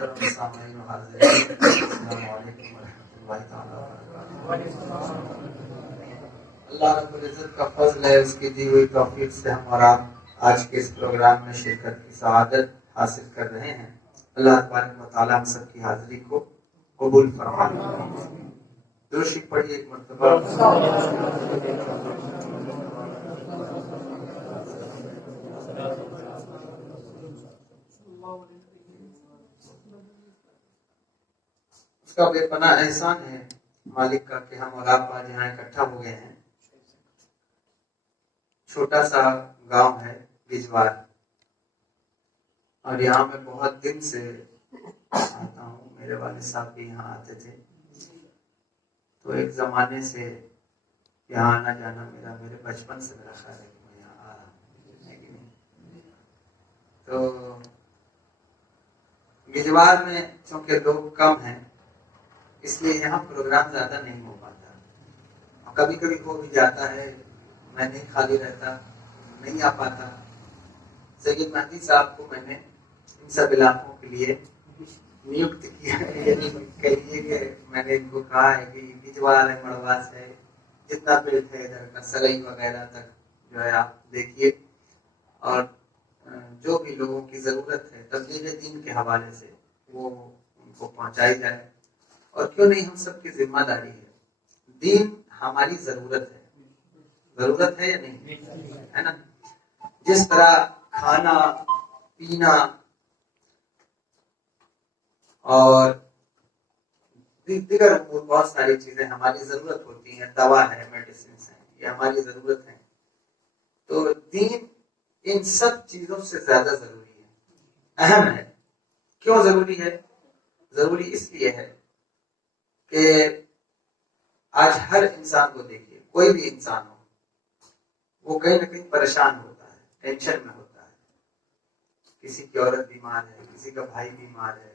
محترم سامعین و حاضرین، السلام علیکم ورحمۃ اللہ تعالیٰ وبرکاتہ۔ اللہ رب العزت کا فضل ہے، اس کی دی ہوئی توفیق سے ہم اور آپ آج کے اس پروگرام میں شرکت کی سعادت حاصل کر رہے ہیں۔ اللہ تبارک و تعالیٰ ہم سب کی حاضری کو قبول فرمائے۔ درود شریف پڑھیے ایک مرتبہ۔ اس کا بے پناہ احسان ہے مالک کا کہ ہم اور آپ آج یہاں اکٹھا ہو گئے ہیں۔ چھوٹا سا گاؤں ہے گجوار، اور یہاں میں بہت دن سے آتا ہوں، میرے والد صاحب بھی یہاں آتے تھے، تو ایک زمانے سے یہاں آنا جانا میرے بچپن سے میرا خیال ہے کہ میں یہاں آ رہا ہوں، تو گجوار میں چونکہ لوگ کم ہیں اس لیے یہاں پروگرام زیادہ نہیں ہو پاتا، اور کبھی کبھی ہو بھی جاتا ہے، میں نہیں خالی رہتا، نہیں آ پاتا۔ سید مہدی صاحب کو میں نے ان سب علاقوں کے لیے نیوکت کیا ہے، کہیے کہ میں نے ان کو کہا ہے کہ گجوار ہے، مڑواس ہے، جتنا بیلٹ ہے ادھر کا سرئی وغیرہ تک جو ہے آپ دیکھیے، اور جو بھی لوگوں کی ضرورت ہے تبلیغ دین کے حوالے سے وہ ان کو پہنچائی جائے۔ اور کیوں نہیں، ہم سب کی ذمہ داری ہے، دین ہماری ضرورت ہے، ضرورت ہے یا نہیں ہے نا؟ جس طرح کھانا پینا اور دیگر بہت ساری چیزیں ہماری ضرورت ہوتی ہیں، دوا ہے، میڈیسنز ہیں، یہ ہماری ضرورت ہے، تو دین ان سب چیزوں سے زیادہ ضروری ہے، اہم ہے۔ کیوں ضروری ہے؟ ضروری اس لیے ہے کہ آج ہر انسان کو دیکھیے، کوئی بھی انسان ہو وہ کہیں نہ کہیں پریشان ہوتا ہے، ٹینشن میں ہوتا ہے، کسی کی عورت بیمار ہے، کسی کا بھائی بیمار ہے،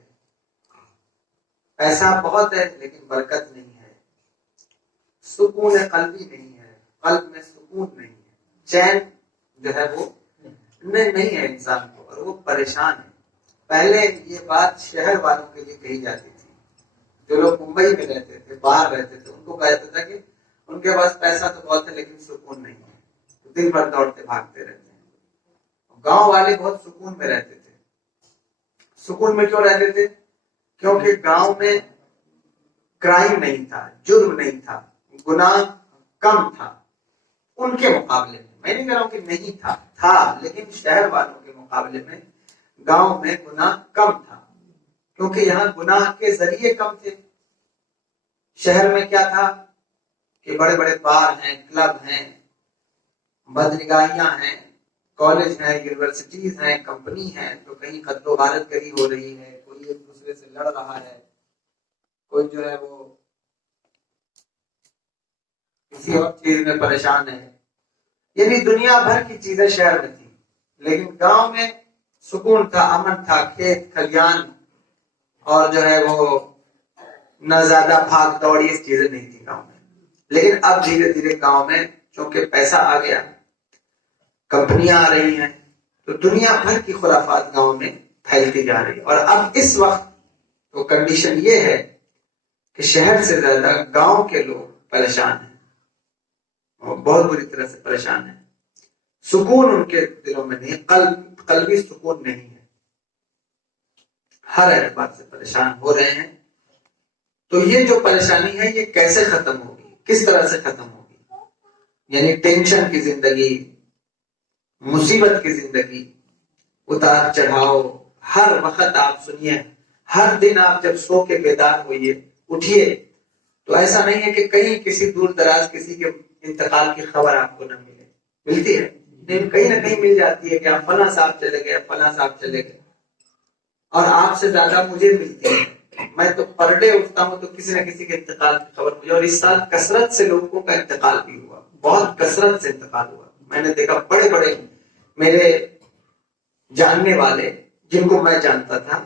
پیسہ بہت ہے لیکن برکت نہیں ہے، سکون قلبی نہیں ہے، قلب میں سکون نہیں ہے، چین جو ہے وہ نہیں ہے انسان کو، اور وہ پریشان ہے۔ پہلے یہ بات شہر والوں کے لیے کہی جاتی تھی، جو لوگ ممبئی میں رہتے تھے، باہر رہتے تھے، ان کو کہا جاتا تھا کہ ان کے پاس پیسہ تو بہت ہے لیکن سکون نہیں ہے، دن بھر دوڑتے بھاگتے رہتے ہیں۔ گاؤں والے بہت سکون میں رہتے تھے۔ سکون میں کیوں رہتے تھے؟ کیونکہ گاؤں میں کرائم نہیں تھا، جرم نہیں تھا، گناہ کم تھا ان کے مقابلے میں۔ میں نہیں کہہ رہا ہوں کہ نہیں تھا، لیکن شہر والوں کے مقابلے میں گاؤں میں گناہ کم تھا، کیونکہ یہاں گناہ کے ذریعے کم تھے۔ شہر میں کیا تھا کہ بڑے بڑے بار ہیں، کلب ہیں، بدنگاہیاں ہیں، کالج ہیں، یونیورسٹیز ہیں، کمپنی ہیں، تو کہیں قتل و غارت گری ہو رہی ہے، کوئی ایک دوسرے سے لڑ رہا ہے، کوئی جو ہے وہ کسی اور چیز میں پریشان ہے، یعنی دنیا بھر کی چیزیں شہر میں تھی، لیکن گاؤں میں سکون تھا، امن تھا، کھیت کھلیان، اور جو ہے وہ نہ زیادہ بھاگ دوڑ، یہ چیزیں نہیں تھی گاؤں میں۔ لیکن اب دھیرے دھیرے گاؤں میں چونکہ پیسہ آ گیا، کمپنیاں آ رہی ہیں، تو دنیا بھر کی خرافات گاؤں میں پھیلتی جا رہی ہے، اور اب اس وقت تو کنڈیشن یہ ہے کہ شہر سے زیادہ گاؤں کے لوگ پریشان ہیں، اور بہت بری طرح سے پریشان ہیں۔ سکون ان کے دلوں میں نہیں، قلبی سکون نہیں ہے، ہر اعتبار سے پریشان ہو رہے ہیں۔ تو یہ جو پریشانی ہے یہ کیسے ختم ہوگی، کس طرح سے ختم ہوگی؟ یعنی ٹینشن کی زندگی، مصیبت کی زندگی، اتار چڑھاؤ، ہر وقت آپ سنیے، ہر دن آپ جب سو کے بیدار ہوئیے، اٹھیے، تو ایسا نہیں ہے کہ کہیں کسی دور دراز کسی کے انتقال کی خبر آپ کو نہ ملے، ملتی ہے، لیکن کہیں نہ کہیں مل جاتی ہے کہ آپ فلاں صاحب چلے گئے، فلاں صاحب چلے گئے، اور آپ سے زیادہ مجھے ملتی ہے۔ میں تو پر ڈے اٹھتا ہوں تو کسی نہ کسی کے انتقال کی خبر مجھے، اور اس سال کثرت سے لوگوں کا انتقال بھی ہوا، بہت کثرت سے انتقال ہوا۔ میں نے دیکھا بڑے بڑے میرے جاننے والے جن کو میں جانتا تھا،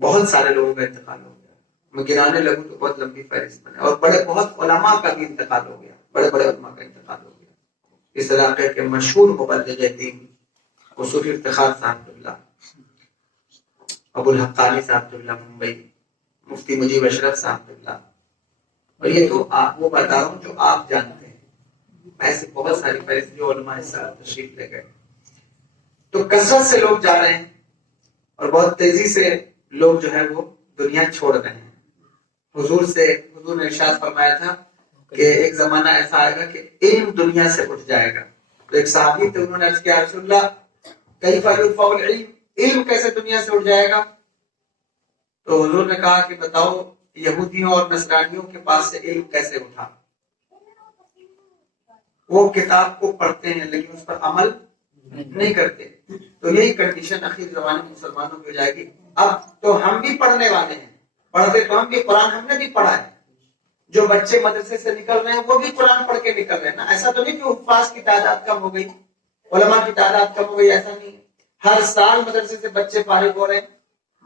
بہت سارے لوگوں کا انتقال ہو گیا، میں گنانے لگوں تو بہت لمبی فہرست بنے، اور بہت علماء کا بھی انتقال ہو گیا، بڑے بڑے علماء کا انتقال ہو گیا۔ اس علاقے کے مشہور مبلغ دین وصوفی افتخار صاحب اللہ، ابو الحقانی صاحب قبلہ ممبئی، مفتی مجیب اشرف صاحب قبلہ، اور یہ تو آپ وہ بتا رہا ہوں جو آپ جانتے ہیں، ایسے بہت ساری فیض جو علماء صاحب تشریف لے گئے. تو کثرت سے لوگ جا رہے ہیں اور بہت تیزی سے لوگ جو ہے وہ دنیا چھوڑ رہے ہیں. حضور نے ارشاد فرمایا تھا کہ ایک زمانہ ایسا آئے گا کہ علم دنیا سے اٹھ جائے گا. تو ایک صحابی تھے، انہوں نے عرض کیا رسول اللہ کیف یرفع العلم، علم کیسے دنیا سے اٹھ جائے گا؟ تو حضور نے کہا کہ بتاؤ یہودیوں اور نصرانیوں کے پاس سے علم کیسے اٹھا؟ وہ کتاب کو پڑھتے ہیں لیکن اس پر عمل نہیں کرتے. تو یہی کنڈیشن اخیر زمانے میں مسلمانوں کی ہو جائے گی. اب تو ہم بھی پڑھنے والے ہیں، پڑھتے تو ہم بھی، قرآن ہم نے بھی پڑھا ہے. جو بچے مدرسے سے نکل رہے ہیں وہ بھی قرآن پڑھ کے نکل رہے ہیں نا. ایسا تو نہیں کہ حفاظ کی تعداد کم ہو گئی، علماء کی تعداد کم ہو گئی، ایسا نہیں. ہر سال مدرسے سے بچے فارغ ہو رہے ہیں،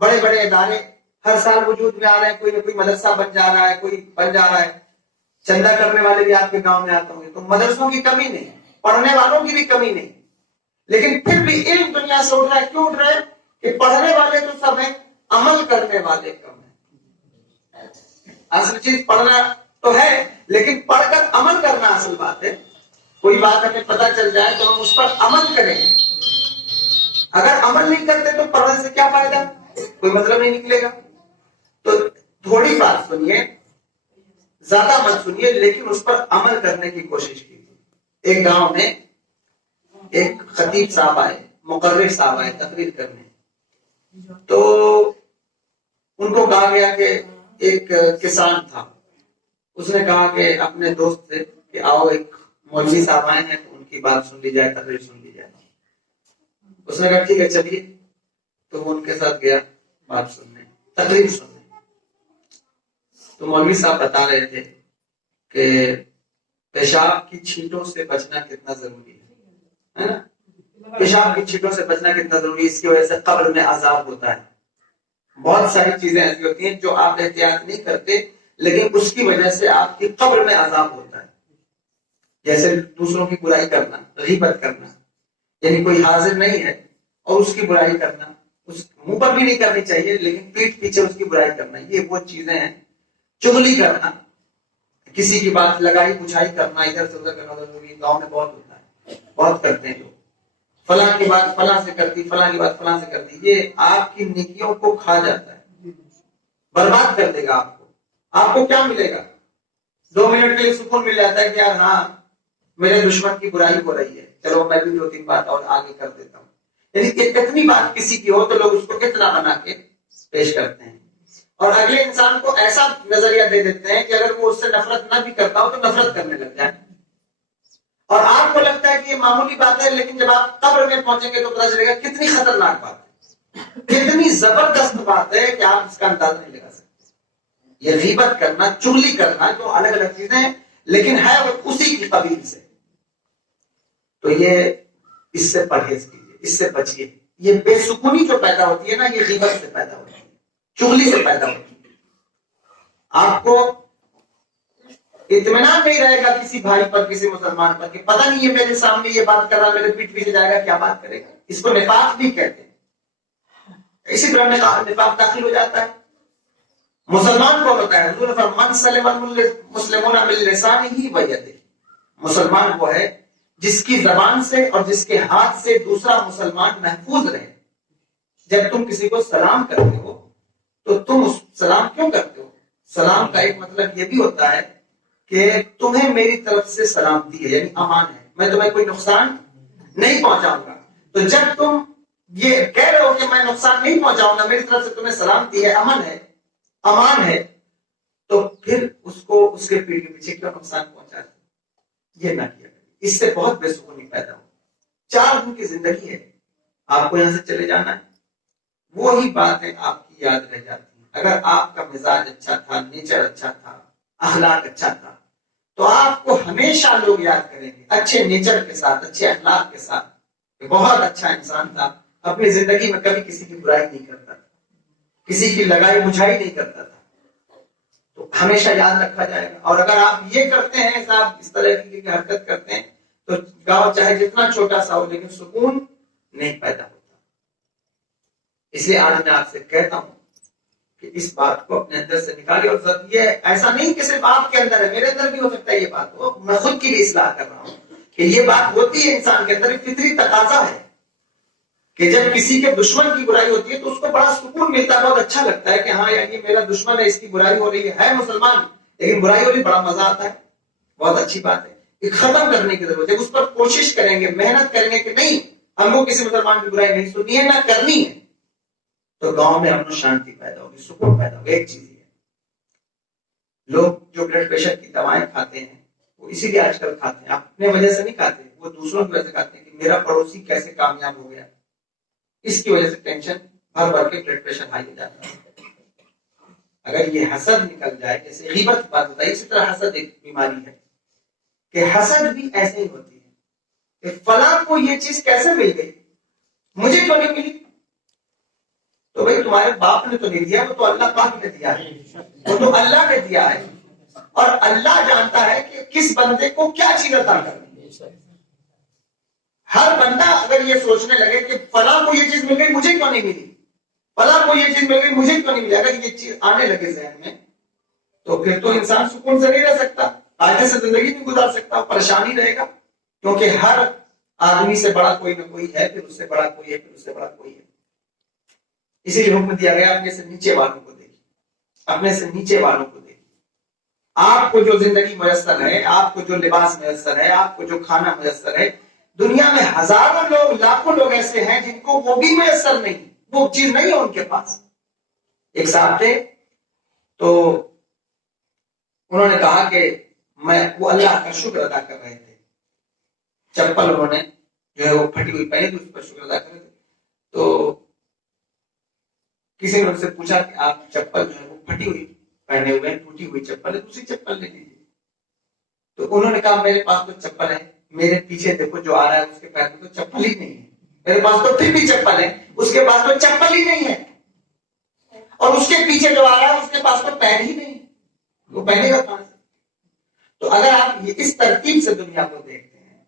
بڑے بڑے ادارے ہر سال وجود میں آ رہے ہیں، کوئی نہ کوئی مدرسہ بن جا رہا ہے، کوئی بن جا رہا ہے. چندہ کرنے والے بھی آپ کے گاؤں میں آتے ہوں گے. تو مدرسوں کی کمی نہیں، پڑھنے والوں کی بھی کمی نہیں، لیکن پھر بھی علم دنیا سے اٹھ رہا ہے. کیوں اٹھ رہا ہے؟ کہ پڑھنے والے تو سب ہیں، عمل کرنے والے کم ہیں. اصل چیز پڑھنا تو ہے لیکن پڑھ کر عمل کرنا اصل بات ہے. کوئی بات ہمیں پتہ چل جائے تو ہم اس پر عمل کریں. اگر عمل نہیں کرتے تو پڑھنے سے کیا فائدہ؟ کوئی مطلب نہیں نکلے گا. تو تھوڑی بات سنیے، زیادہ مت سنیے، لیکن اس پر عمل کرنے کی کوشش کیجیے. ایک گاؤں میں ایک خطیب صاحب آئے، مقرر صاحب آئے تقریر کرنے. تو ان کو کہا گیا کہ ایک کسان تھا، اس نے کہا کہ اپنے دوست سے کہ آؤ ایک مولوی صاحب آئے ہیں تو ان کی بات سن لی جائے، تقریر سن لی جائے. اس نے کہا ٹھیک ہے چلیے. تو وہ ان کے ساتھ گیا بات سننے، تقریر سننے. تو مولوی صاحب بتا رہے تھے کہ پیشاب کی چھینٹوں سے بچنا کتنا ضروری ہے نا؟ پیشاب کی چھینٹوں سے بچنا کتنا ضروری ہے. اس کی وجہ سے قبر میں عذاب ہوتا ہے. بہت ساری چیزیں ایسی ہوتی ہیں جو آپ احتیاط نہیں کرتے لیکن اس کی وجہ سے آپ کی قبر میں عذاب ہوتا ہے. جیسے دوسروں کی برائی کرنا، غیبت کرنا، یعنی کوئی حاضر نہیں ہے اور اس کی برائی کرنا، اس منہ پر بھی نہیں کرنی چاہیے لیکن پیٹھ پیچھے اس کی برائی کرنا، یہ وہ چیزیں ہیں. چغلی کرنا، کسی کی بات لگائی بجھائی کرنا، ادھر سے ادھر کرنا، گاؤں میں بہت ہوتا ہے، بہت کرتے ہیں لوگ. فلاں کی بات فلاں سے کرتی، فلاں کی بات فلاں سے کرتی. یہ آپ کی نیکیوں کو کھا جاتا ہے، برباد کر دے گا آپ کو. آپ کو کیا ملے گا؟ 2 منٹ کے لیے سکون مل جاتا ہے کہ یار ہاں میرے دشمن کی برائی ہو رہی ہے، چلو میں بھی 2-3 بات اور آگے کر دیتا ہوں. یعنی کہ اتنی بات کسی کی ہو تو لوگ اس کو اتنا بنا کے پیش کرتے ہیں اور اگلے انسان کو ایسا نظریہ دے دیتے ہیں کہ اگر وہ اس سے نفرت نہ بھی کرتا ہو تو نفرت کرنے لگ جائے. اور آپ کو لگتا ہے کہ یہ معمولی بات ہے لیکن جب آپ قبر میں پہنچیں گے تو پتہ چلے گا کتنی خطرناک بات ہے، کتنی زبردست بات ہے کہ آپ اس کا اندازہ نہیں لگا سکتے. یہ غیبت کرنا، چغلی کرنا جو الگ الگ چیزیں ہیں لیکن ہے وہ اسی کی قبیل سے. تو یہ اس سے پرہیز کیجیے، اس سے بچیے. یہ بے سکونی جو پیدا ہوتی ہے نا، یہ غیبت سے پیدا ہوتی ہے، چغلی سے پیدا ہوتی ہے. آپ کو اطمینان نہیں رہے گا کسی بھائی پر، کسی مسلمان پر، کہ پتہ نہیں یہ میرے سامنے یہ بات کر رہا، میرے پیٹھ پیچھے جائے گا کیا بات کرے گا. اس کو نفاق بھی کہتے ہیں. اسی طرح نفاق داخل ہو جاتا ہے. مسلمان کون ہوتا ہے؟ حضور نے فرمایا من سلم المسلمون من لسانه ويده. مسلمان وہ ہے جس کی زبان سے اور جس کے ہاتھ سے دوسرا مسلمان محفوظ رہے. جب تم کسی کو سلام کرتے ہو تو تم سلام کیوں کرتے ہو؟ سلام کا ایک مطلب یہ بھی ہوتا ہے کہ تمہیں میری طرف سے سلامتی ہے، یعنی امان ہے، میں تمہیں کوئی نقصان نہیں پہنچاؤں گا. تو جب تم یہ کہہ رہے ہو کہ میں نقصان نہیں پہنچاؤں گا، میری طرف سے تمہیں سلامتی ہے، امن ہے، امان ہے، تو پھر اس کو اس کے پیٹ کے پیچھے کیوں نقصان پہنچاتے؟ یہ نہ کیا. اس سے بہت بے سکونی پیدا ہو. 4 دن کی زندگی ہے، آپ کو یہاں سے چلے جانا ہے. وہی باتیں آپ کی یاد رہ جاتی ہیں. اگر آپ کا مزاج اچھا تھا، نیچر اچھا تھا، اخلاق اچھا تھا تو آپ کو ہمیشہ لوگ یاد کریں گے اچھے نیچر کے ساتھ، اچھے اخلاق کے ساتھ. بہت اچھا انسان تھا، اپنی زندگی میں کبھی کسی کی برائی نہیں کرتا تھا، کسی کی لگائی بجھائی نہیں کرتا تھا. تو ہمیشہ یاد رکھا جائے گا. اور اگر آپ یہ کرتے ہیں، صاحب اس طرح کی حرکت کرتے ہیں تو گاؤں چاہے جتنا چھوٹا سا ہو لیکن سکون نہیں پیدا ہوتا. اس لیے آج میں آپ سے کہتا ہوں کہ اس بات کو اپنے اندر سے نکالے. اور یہ ایسا نہیں کہ صرف آپ کے اندر ہے, میرے اندر بھی ہو سکتا ہے یہ بات ہو. میں خود کی بھی اصلاح کر رہا ہوں کہ یہ بات ہوتی ہے انسان کے اندر, فطری تقاضا ہے کہ جب کسی کے دشمن کی برائی ہوتی ہے تو اس کو بڑا سکون ملتا ہے, بہت اچھا لگتا ہے کہ ہاں یار یہ میرا دشمن ہے, اس کی برائی ہو رہی ہے مسلمان لیکن برائی ہو رہی, بڑا مزہ آتا ہے, بہت اچھی بات ہے. یہ ختم کرنے کی ضرورت ہے. اس پر کوشش کریں گے, محنت کریں گے کہ نہیں ہم کو کسی مسلمان کی برائی نہیں سننی ہے, نہ کرنی ہے, تو گاؤں میں امن و شانتی پیدا ہوگی, سکون پیدا ہوگا. ایک چیز یہ لوگ جو بلڈ پریشر کی دوائیں کھاتے ہیں وہ اسی لیے آج کل کھاتے ہیں, اپنے وجہ سے نہیں کھاتے, وہ دوسروں کی وجہ سے کھاتے ہیں کہ میرا پڑوسی کیسے کامیاب ہو گیا, اس کی وجہ سے ٹینشن بھر بھر کے بلڈ پریشر ہائی ہو جاتا ہے. اگر یہ حسد نکل جائے, جیسے غیبت بات بتائی, اسی طرح حسد ایک بیماری ہے کہ حسد بھی ایسے ہی ہوتی ہے کہ فلاں کو یہ چیز کیسے مل گئی, مجھے کیوں نہیں ملی. تو بھائی تمہارے باپ نے تو نہیں دیا, وہ تو اللہ پاک نے دیا ہے, وہ تو اللہ نے دیا ہے, اور اللہ جانتا ہے کہ کس بندے کو کیا چیز عطا کرنی. ہر بندہ اگر یہ سوچنے لگے کہ فلاں کو یہ چیز مل گئی مجھے کیوں نہیں ملی, فلاں کو یہ چیز مل گئی مجھے کیوں نہیں ملی, اگر یہ چیز آنے لگے ذہن میں تو پھر تو انسان سکون سے نہیں رہ سکتا, آگے سے زندگی نہیں گزار سکتا, پریشانی رہے گا. کیونکہ ہر آدمی سے بڑا کوئی نہ کوئی ہے, پھر اس سے بڑا کوئی ہے, پھر اس سے بڑا کوئی ہے. اسی لیے حکم دیا گیا اپنے سے نیچے والوں کو دیکھیے, اپنے سے نیچے والوں کو دیکھیے. آپ کو جو زندگی میسر ہے, آپ کو جو لباس میسر ہے, آپ کو جو کھانا میسر ہے, دنیا میں ہزاروں لوگ, لاکھوں لوگ ایسے ہیں جن کو وہ بھی میسر نہیں, وہ چیز نہیں ہے ان کے پاس. ایک صاحب تھے تو انہوں نے کہا کہ وہ اللہ کا شکر ادا کر رہے تھے, چپل انہوں نے جو ہے وہ پھٹی ہوئی پہنی تھی, اس پر شکر ادا کر رہے تھے. تو کسی نے ان سے پوچھا کہ آپ چپل جو ہے وہ پھٹی ہوئی پہنے ہوئے ہیں, ٹوٹی ہوئی چپل ہے, دوسری چپل لے لیجیے. تو انہوں نے کہا میرے پاس تو چپل ہے, میرے پیچھے دیکھو جو آ رہا ہے اس کے پیر میں تو چپل ہی نہیں ہے, میرے پاس تو پھر بھی چپل ہے, اس کے پاس تو چپل ہی نہیں ہے, اور اس کے پیچھے جو آ رہا ہے اس کے پاس تو پیر ہی نہیں, وہ پہنے گا کہاں سے. تو اگر آپ یہ اس ترتیب سے دنیا کو دیکھتے ہیں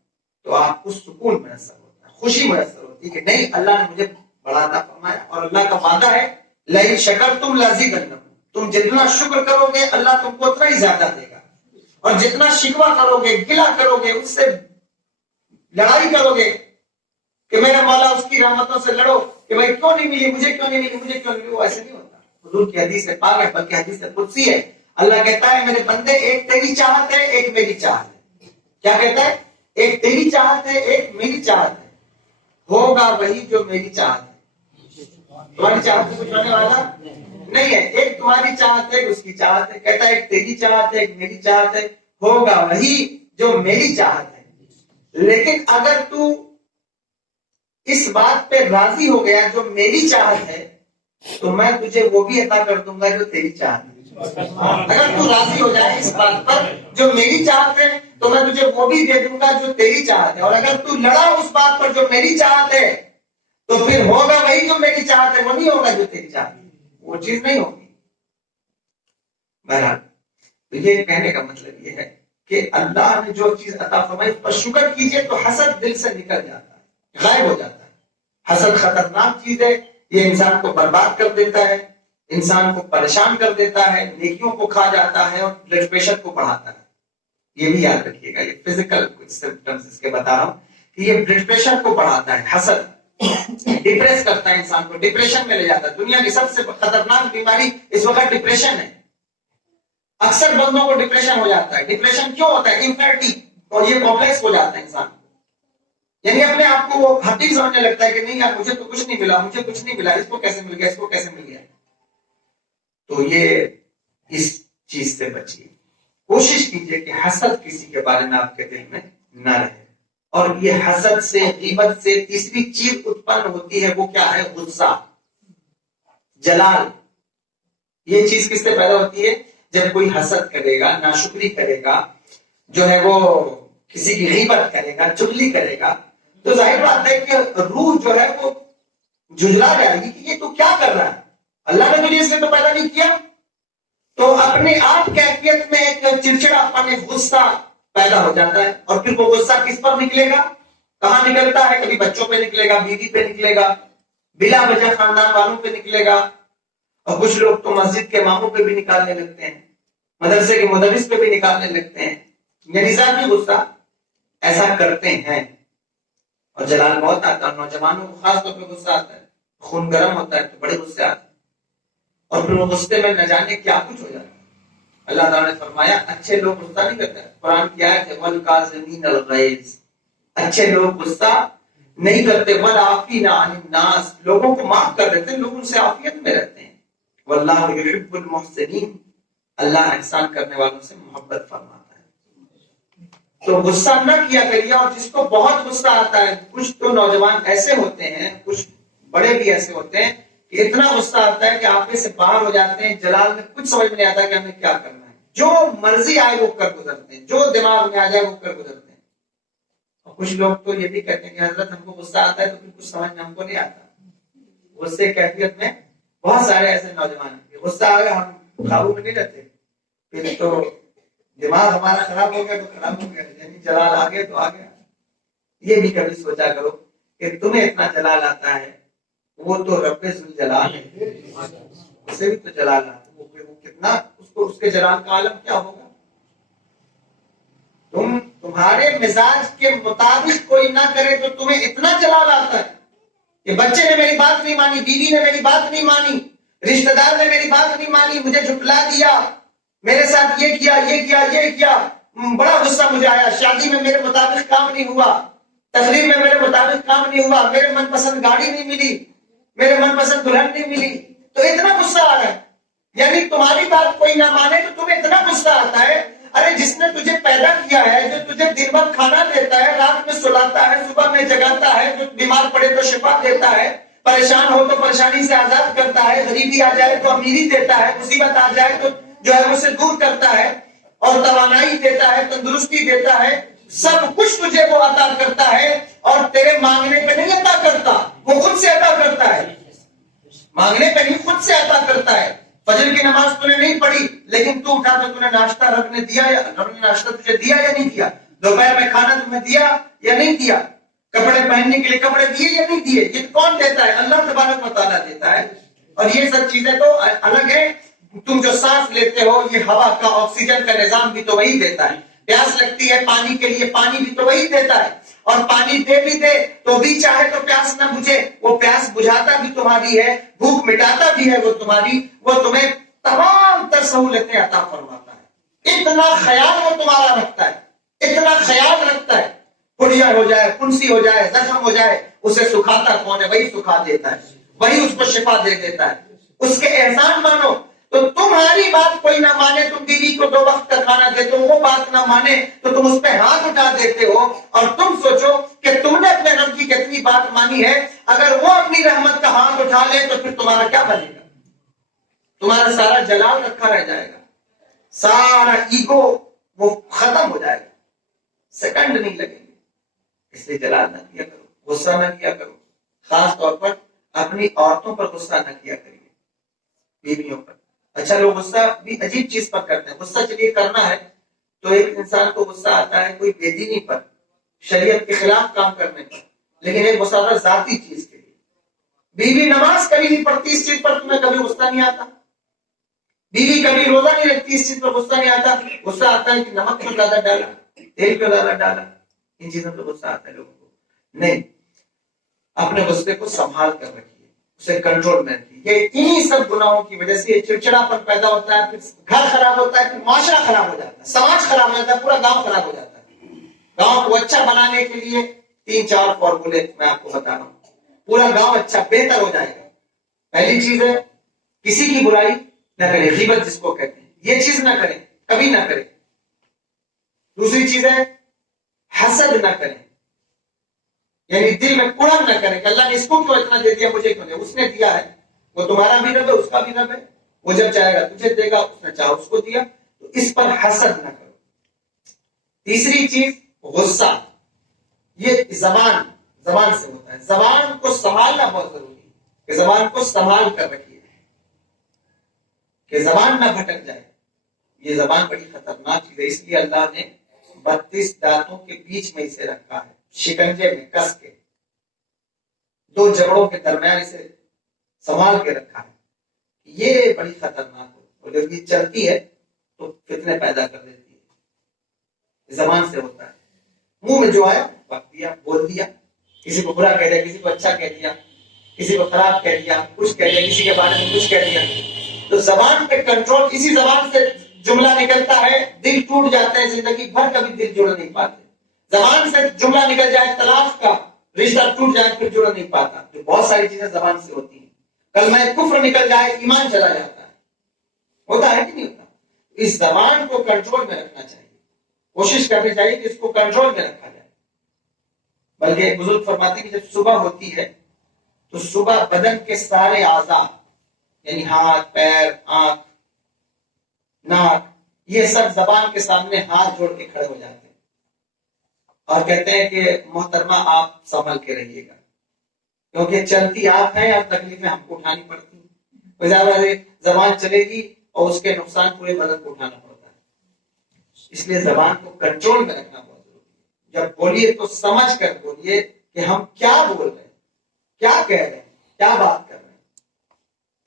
تو آپ کو سکون میسر ہوتا ہے, خوشی میسر ہوتی ہے کہ نہیں اللہ نے مجھے بڑا عطا فرمایا, اور اللہ کا وعدہ ہے لئن شکرتم لازیدنکم, تم جتنا شکر کرو گے اللہ تم کو اتنا ہی زیادہ دے گا, اور جتنا شکوہ کرو گے, گلہ کرو گے, اس سے لڑائی کرو گے کہ میرا مولا اس کی رحمتوں سے لڑو کہ بھائی کیوں نہیں ملی, مجھے کیوں نہیں ملی, مجھے کیوں نہیں ملی, وہ ایسے نہیں ہوتا. حضور کی حدیث ہے پاک ہے, بلکہ حدیث قدسی ہے. اللہ کہتا ہے میرے بندے ایک تیری چاہت ہے, ایک میری چاہت ہے. کیا کہتا ہے؟ ایک تیری چاہت ہے, ایک میری چاہت ہے, ہوگا وہی جو میری چاہت ہے. تمہاری چاہت سے کچھ ہونے والا نہیں ہے, ایک تمہاری چاہت ہے, اس کی چاہت ہے. کہتا ہے ایک تیری چاہت ہے, ایک میری چاہت ہے, ہوگا وہی جو میری چاہت ہے. لیکن اگر تو اس بات پہ راضی ہو گیا جو میری چاہت ہے تو میں تجھے وہ بھی عطا کر دوں گا جو تیری چاہت ہے. اگر تو راضی ہو جائے اس بات پر جو میری چاہت ہے تو میں تجھے وہ بھی دے دوں گا جو تیری چاہت ہے. اور اگر تو لڑا اس بات پر جو میری چاہت ہے تو پھر ہوگا وہی جو میری چاہت ہے, وہ نہیں ہوگا جو تیری چاہت ہے, وہ چیز نہیں ہوگی. بہرحال تو یہ کہنے کا مطلب یہ ہے کہ اللہ نے جو چیز عطا فرمائی اس پر شکر کیجئے تو حسد دل سے نکل جاتا ہے, غائب ہو جاتا ہے. حسد خطرناک چیز ہے, یہ انسان کو برباد کر دیتا ہے, انسان کو پریشان کر دیتا ہے, نیکیوں کو کھا جاتا ہے اور بلڈ پریشر کو بڑھاتا ہے. یہ بھی یاد رکھیے گا, یہ فزیکل کچھ سمپٹمز اس کے بتا رہا ہوں کہ یہ بلڈ پریشر کو بڑھاتا ہے. حسد ڈپریس کرتا ہے انسان کو, ڈپریشن میں لے جاتا ہے. دنیا کی سب سے خطرناک بیماری اس وقت ڈپریشن ہے. اکثر بندوں کو ڈپریشن ہو جاتا ہے. ڈپریشن کیوں ہوتا ہے؟ انفیرٹی, اور یہ کمپلیکس ہو جاتا ہے انسان کو, یعنی اپنے آپ کو وہ حقیق سمجھنے لگتا ہے کہ نہیں یار مجھے تو کچھ نہیں ملا, مجھے کچھ نہیں ملا, اس کو کیسے مل گیا, اس کو کیسے مل گیا. تو یہ اس چیز سے بچیے. کوشش کیجئے کہ حسد کسی کے بارے میں آپ کے دل میں نہ رہے. اور یہ حسد سے, غیبت سے تیسری چیز اتپن ہوتی ہے, وہ کیا ہے؟ غصہ, جلال. یہ چیز کس سے پیدا ہوتی ہے؟ جب کوئی حسد کرے گا, ناشکری کرے گا, جو ہے وہ کسی کی غیبت کرے گا, چغلی کرے گا, تو ظاہر بات ہے کہ روح جو ہے وہ جھجلا جائے گی کہ یہ تو کیا کر رہا ہے, اللہ نے تجھے اس لیے تو پیدا نہیں کیا. تو اپنے آپ کیفیت میں ایک چڑچڑا پن, غصہ پیدا ہو جاتا ہے. اور پھر وہ غصہ کس پر نکلے گا؟ کہاں نکلتا ہے؟ کبھی بچوں پہ نکلے گا, بیوی پہ نکلے گا, بلا وجہ خاندان والوں پہ نکلے گا، اور کچھ لوگ تو مسجد کے اماموں پہ بھی نکالنے لگتے ہیں، مدرسے کے مدرس پہ بھی نکالنے لگتے ہیں، یعنی ذاتی غصہ ایسا کرتے ہیں۔ اور جلال بہت آتا ہے، نوجوانوں کو خاص طور پہ غصہ آتا ہے، خون گرم ہوتا ہے تو بڑے غصے آتے ہیں، اور پھر وہ غصے میں نہ جانے کیا کچھ ہو جاتا ہے۔ اللہ تعالیٰ نے فرمایا اچھے لوگ غصہ نہیں کرتے، قرآن کی آیت ہے وَالْقَاظِمِينَ الْغَيْظَ، اچھے لوگ غصہ نہیں کرتے، وَالْعَافِينَ عَنِ النَّاسِ، لوگوں کو معاف کر دیتے ہیں، لوگ ان سے عافیت میں رہتے ہیں، وَاللَّهُ يُحِبُّ الْمُحْسِنِينَ، اللہ احسان کرنے والوں سے محبت فرماتا ہے۔ تو غصہ نہ کیا کریے، اور جس کو بہت غصہ آتا ہے، کچھ تو نوجوان ایسے ہوتے ہیں، کچھ بڑے بھی ایسے ہوتے ہیں کہ اتنا غصہ آتا ہے کہ آپ سے باہر ہو جاتے ہیں، جلال میں کچھ سمجھ میں نہیں آتا کہ ہمیں کیا کرنا ہے، جو مرضی آئے وہ کر گزرتے ہیں، جو دماغ میں آ جائے وہ کر گزرتے ہیں۔ اور کچھ لوگ تو یہ بھی کہتے ہیں کہ حضرت ہم کو غصہ آتا ہے تو پھر کچھ سمجھ میں ہم کو نہیں آتا۔ غصے کیفیت میں بہت سارے ایسے نوجوان ہیں، غصہ آ گیا ہم قابو میں نہیں رہتے، پھر تو دماغ ہمارا خراب ہو گیا تو خراب ہو گیا، یعنی جلال آ گیا تو آ گیا۔ یہ بھی کبھی سوچا کرو کہ تمہیں اتنا جلال آتا ہے، وہ تو رب ذوالجلال ہے، اسے بھی تو جلال آتا ہے، وہ کتنا اس کے جلال کا عالم کیا ہوگا۔ تمہارے مزاج کے مطابق کوئی نہ کرے تو تمہیں اتنا جلال آتا ہے کہ بچے نے میری بات نہیں مانی، بیوی نے میری بات نہیں مانی، رشتہ دار نے میری بات نہیں مانی، مجھے جھٹلا دیا، میرے ساتھ یہ کیا یہ کیا یہ کیا، بڑا غصہ مجھے آیا، شادی میں میرے مطابق کام نہیں ہوا، تقریر میں میرے مطابق کام نہیں ہوا، میرے من پسند گاڑی نہیں ملی، میرے من پسند دلہن نہیں ملی، تو اتنا غصہ آ رہا ہے۔ یعنی تمہاری بات کوئی نہ مانے تو تمہیں اتنا غصہ آتا ہے۔ ارے جس نے تجھے پیدا کیا ہے، جو تجھے دن بھر کھانا دیتا ہے، رات میں سلاتا ہے، صبح میں جگاتا ہے، جو بیمار پڑے تو شفا دیتا ہے، پریشان ہو تو پریشانی سے آزاد کرتا ہے، غریبی آ جائے تو امیری دیتا ہے، مصیبت آ جائے تو جو ہے اسے دور کرتا ہے، اور توانائی دیتا ہے، تندرستی دیتا ہے، سب کچھ تجھے وہ عطا کرتا ہے، اور تیرے مانگنے پہ نہیں عطا کرتا، وہ خود سے عطا کرتا ہے، مانگنے پہ نہیں خود سے عطا کرتا ہے۔ فجر کی نماز تو نے نہیں پڑھی، لیکن تو اٹھا تو نے ناشتہ رب نے دیا، یا رب نے ناشتہ تجھے دیا یا نہیں دیا، دوپہر میں کھانا تمہیں دیا یا نہیں دیا، کپڑے پہننے کے لیے کپڑے دیے یا نہیں دیے، یہ کون دیتا ہے؟ اللہ تبارک و تعالیٰ دیتا ہے۔ اور یہ سب چیزیں تو الگ ہے، تم جو سانس لیتے ہو، یہ ہوا کا آکسیجن کا نظام بھی تو وہی دیتا ہے، پیاس لگتی ہے پانی کے لیے، پانی بھی تو وہی دیتا ہے، اور پانی دے بھی دے تو بھی چاہے تو پیاس نہ بجھے، وہ پیاس بجھاتا بھی تمہاری ہے، بھوک مٹاتا بھی ہے وہ تمہاری، وہ تمہیں تمام تر سہولتیں عطا فرماتا ہے، اتنا خیال وہ تمہارا رکھتا ہے، اتنا خیال رکھتا ہے، پڑیا ہو جائے، پھنسی ہو جائے، زخم ہو جائے، اسے سکھاتا کون ہے؟ وہی سکھا دیتا ہے، وہی اس کو شفا دے دیتا ہے، اس کے احسان مانو۔ تو تمہاری بات کوئی نہ مانے، تم بیوی کو 2 وقت کا کھانا دیتے ہو، وہ بات نہ مانے تو تم اس پہ ہاتھ اٹھا دیتے ہو، اور تم سوچو کہ تم نے اپنے رب کی کتنی بات مانی ہے، اگر وہ اپنی رحمت کا ہاتھ اٹھا لے تو پھر تمہارا کیا بنے گا؟ تمہارا سارا جلال رکھا رہ جائے گا، سارا ایگو وہ ختم ہو جائے گا، سیکنڈ نہیں لگیں گے۔ اس لیے جلال نہ کیا کرو، غصہ نہ کیا کرو، خاص طور پر اپنی عورتوں پر غصہ نہ کیا کریے، بیویوں پر۔ اچھا لوگ غصہ بھی عجیب چیز پر کرتے ہیں، غصہ چلیے کرنا ہے تو ایک انسان کو غصہ آتا ہے کوئی بے دینی پر، شریعت کے خلاف کام کرنے پر، لیکن ایک غصہ آتا ہے ذاتی چیز کے لیے۔ بیوی نماز کبھی نہیں پڑھتی، اس چیز پر تمہیں کبھی غصہ نہیں آتا؟ بیوی کبھی روزہ نہیں رکھتی، اس چیز پر غصہ نہیں آتا؟ غصہ آتا ہے کہ نمک کیوں زیادہ ڈالا، تیل کیوں زیادہ ڈالا، ان چیزوں پر غصہ آتا ہے لوگوں کو۔ نہیں، اپنے غصے کو سنبھال کر رکھیے، اسے کنٹرول میں رکھیے۔ یہ انہی سب گناہوں کی وجہ سے یہ چڑچڑاپن پیدا ہوتا ہے، پھر گھر خراب ہوتا ہے، پھر معاشرہ خراب ہو جاتا ہے، سماج خراب ہو جاتا ہے، پورا گاؤں خراب ہو جاتا ہے۔ گاؤں کو اچھا بنانے کے لیے 3-4 فارمولے میں آپ کو بتا رہا ہوں، پورا گاؤں اچھا بہتر ہو جائے گا۔ پہلی چیز ہے کسی کی برائی نہ کریں، غیبت جس کو کہتے ہیں، یہ چیز نہ کریں، کبھی نہ کریں۔ دوسری چیز ہے حسد نہ کریں، یعنی دل میں کڑن نہ کریں کہ اللہ نے اس کو کیوں اتنا دے دیا، مجھے کیوں نہیں، اس نے دیا ہے، وہ تمہارا بھی رب ہے، اس کا بھی رب ہے، وہ جب چاہے گا تجھے دے گا، اس نے چاہا اس کو دیا، تو اس پر حسد نہ کرو۔ تیسری چیز غصہ، یہ زبان سے ہوتا ہے، زبان کو سنبھالنا بہت ضروری ہے کہ زبان کو سنبھال کر رکھیے کہ زبان نہ بھٹک جائے۔ یہ زبان بڑی خطرناک چیز ہے، اس لیے اللہ نے 32 دانتوں کے بیچ میں اسے رکھا ہے، شکنجے میں کس کے۔ دو جھگڑوں کے درمیان اسے سنبھال کے رکھا ہے. یہ بڑی خطرناک ہو. اور جب یہ چلتی ہے تو فتنے پیدا کر دیتی ہے. زبان سے ہوتا ہے. منہ میں جو آیا وقت دیا, بول دیا, کسی کو برا کہہ دیا, کسی کو اچھا کہہ دیا, کسی کو خراب کہہ دیا, کچھ کہہ دیا, کسی کے بارے میں کچھ کہہ دیا. تو زبان پہ کنٹرول, اسی زبان سے جملہ نکلتا ہے, دل ٹوٹ جاتا ہے, زندگی بھر کبھی دل جوڑ نہیں پاتے. زبان سے جملہ نکل جائے, طلاق کا رشتہ ٹوٹ جائے, پھر جوڑ نہیں پاتا. جو بہت ساری چیزیں زبان سے ہوتی ہیں. کلمہ کفر نکل جائے, ایمان چلا جاتا ہے. ہوتا ہے کہ نہیں ہوتا؟ اس زبان کو کنٹرول میں رکھنا چاہیے, کوشش کرنی چاہیے کہ اس کو کنٹرول میں رکھا جائے. بلکہ بزرگ فرماتے ہیں کہ جب صبح ہوتی ہے تو صبح بدن کے سارے اعضاء یعنی ہاتھ, پیر, آنکھ, ناک, یہ سب زبان کے سامنے ہاتھ جوڑ کے کھڑے ہو جاتے ہیں اور کہتے ہیں کہ محترمہ آپ سنبھل کے رہیے گا, کیونکہ چلتی آپ ہیں اور تکلیفیں ہم کو اٹھانی پڑتی ہیں. زبان چلے گی اور اس کے نقصان پورے بدن کو اٹھانا پڑتا ہے. اس لیے زبان کو کنٹرول میں رکھنا بہت ضروری ہے. جب بولیے تو سمجھ کر بولیے کہ ہم کیا بول رہے ہیں, کیا کہہ رہے ہیں, کیا بات کر رہے ہیں.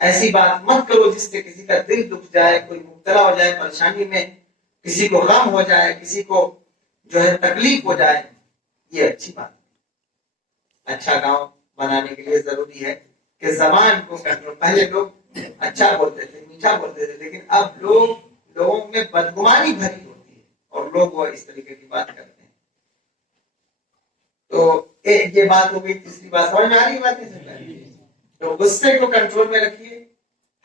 ایسی بات مت کرو جس سے کسی کا دل دکھ جائے, کوئی مبتلا ہو جائے پریشانی میں, کسی کو غم ہو جائے, کسی کو جو ہے تکلیف ہو جائے. یہ اچھی بات ہے. اچھا گاؤں بنانے کے لیے ضروری ہے کہ زبان کو کنٹرول. پہلے لوگ اچھا بولتے تھے, میٹھا بولتے تھے, لیکن اب لوگوں میں بدگمانی بھری ہوتی ہے اور لوگ وہ اس طریقے کی بات کرتے ہیں. تو یہ بات ہو گئی. تیسری بات سمجھ میں آ رہی بات ہے. تو غصے کو کنٹرول میں رکھیے,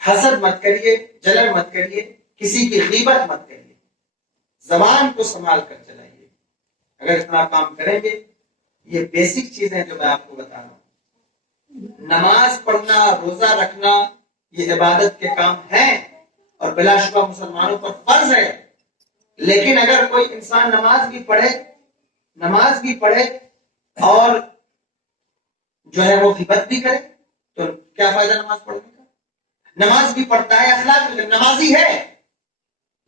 حسد مت کریے, جلن مت کریے, کسی کی غیبت مت کریے. زبان کو سنبھال کر چلائیے. اگر اتنا کام کریں گے, یہ بیسک چیزیں جو میں آپ کو بتا رہا ہوں. نماز پڑھنا, روزہ رکھنا, یہ عبادت کے کام ہیں اور بلا شبہ مسلمانوں پر فرض ہے. لیکن اگر کوئی انسان نماز بھی پڑھے اور جو ہے وہ غیبت بھی کرے تو کیا فائدہ نماز پڑھنے کا؟ نماز بھی پڑھتا ہے, اخلاق بھی, نمازی ہے.